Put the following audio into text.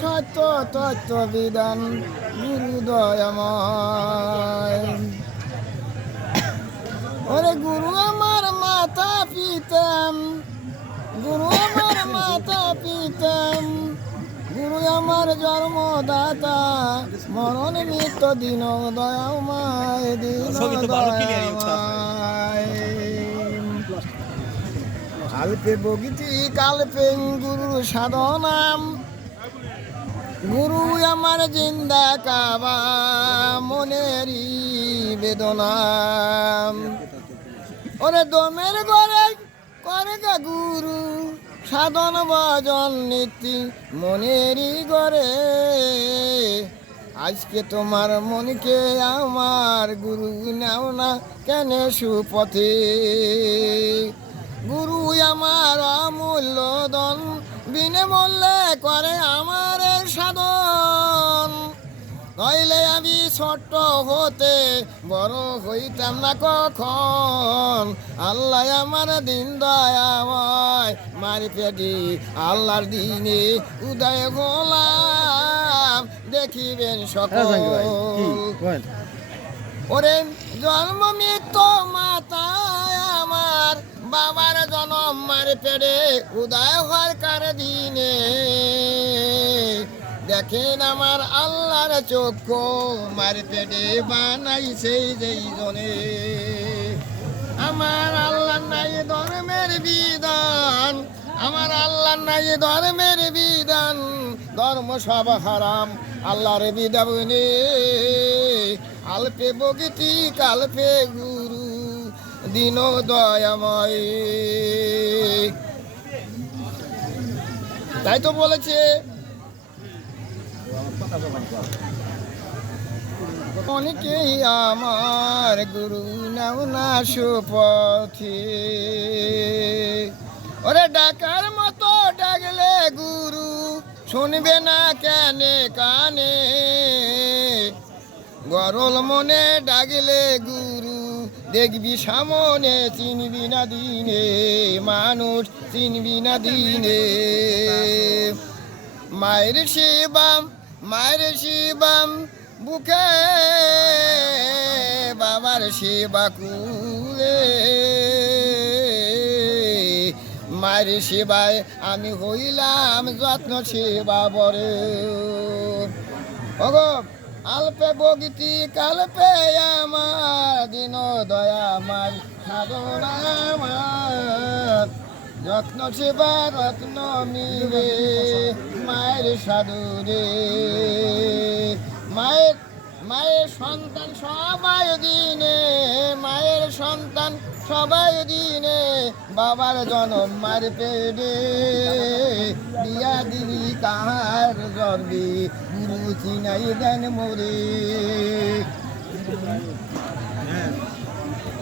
সত্য তত্ত্ব বিধান গুরু দয়াময়। ওরে গুরু আমার মাতা পিতাম, গুরু আমার মাতা পিতাম, গুরু আমার জন্মদাতা, মরণ মৃত্য দিন দয়াময়, দিন দয়াময়। কাল্পে বগিতি কাল্পে গুরু সাধনাম, গুরু আমার জিন্দা কাবা মনেরি বেদনাম। ওরে দমের ঘরে করে গা গুরু সাধন ভজন নীতি মনেরই ঘরে। আজকে তোমার মনকে আমার গুরু নাও না কেন সুপথে। গুরু আমার অমূল্য ধন, বিনামূল্যে করে আমার সাধন। নইলে আমি ছোট্ট হতে বড় হইতাম না কখন। আল্লাহ আমার দিন দয়াময়, মারি পেটি আল্লাহর দিনে উদয় হলাম, দেখিবেন সকল। ওরে জন্ম মৃত্যু মাতায় আমার, বাবার জন্ম মার পেড়ে উদয় হওয়ার কার দিনে। দেখেন আমার আল্লাহর চক্ষু, মার পেটে বানাইছে যেই জনে। আমার আল্লাহ নাই ধর্মের বিধান, আমার আল্লাহ নাই ধর্মের বিধান, ধর্ম সব হারাম আল্লাহর বিধানে। আল্পে বগিতি কাল্পে গুরু দিন দয়াময়। তাই তো বলেছে অনেকেই আমার গুরু নাও না সুপথে। ওরে ডাকার মতো ডাকলে গুরু শুনবে না কেনে কানে। গরল মনে ডাকলে গুরু দেখবি সামনে, চিনবি না দিনে মানুষ, চিনবি না দিনে। মায়ের শিবাম, মায়ের শিবাম বুকে, বাবার সেবা কুলে। মায়ের সেবায় আমি হইলাম যত্ন সেবা বরে। ওগো আল্পে বগিতি কাল্পে আমার, দিন দয়া আমার সাধনা আমার। যত্ন সেবা রত্ন মিলে মায়ের সাধুরে। মায়ের মায়ের সন্তান সবাই দিনে, মায়ের সন্তান সবাই দিনে, বাবার জনম মার পেটে। দিয়া দিবি কাহার জন্মে, গুরু চিনাই দেন মোরে।